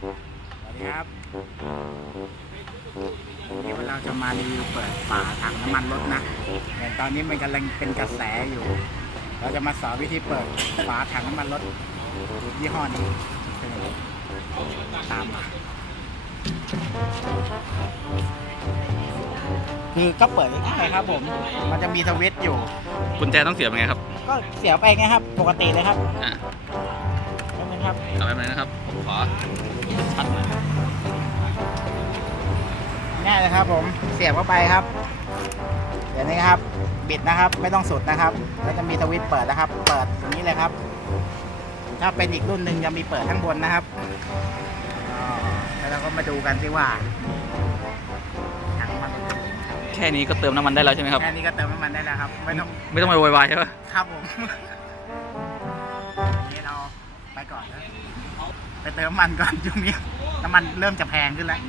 สวัสดีครับวันนี้เราจะมารีวิวเปิดฝาถังน้ำมันรถนะแต่ตอนนี้มันกำลังเป็นกระแสอยู่ เราจะมาสอนวิธีเปิดฝาถังน้ำมันรถยี่ห้อนี้เป็นยังไงตามมาคือก็เปิดง่ายๆครับผม มันจะมีสวิตช์อยู่ กุญแจต้องเสียบยังไงครับ ก็เสียบไปไงครับ ปกติเลยครับ อะแป๊บนึงครับ เอาไปไหนนะครับผมขอ ง่ายเลยครับ ผมเสียบเข้าไปครับเดี๋ยวนี้ครับบิดนะครับ ไม่ต้องสุดนะครับ แล้วจะมีสวิตช์เปิดนะครับ เปิดอย่างนี้เลยครับ ถ้าเป็นอีกรุ่นหนึ่งจะมีเปิดข้างบนนะครับอ่าแล้วเราก็มาดูกันสิว่าถังมันแค่นี้ก็เติมน้ำมันได้แล้วใช่ไหมครับแค่นี้ก็เติมน้ำมันได้แล้วครับ ไม่ต้องไม่ต้องไปโวยวายใช่ไหมครับผมนี่เราไปก่อนนะไปเติมน้ำมันก่อนช่วงนี้น้ำมันเริ่มจะแพงขึ้นแล้ว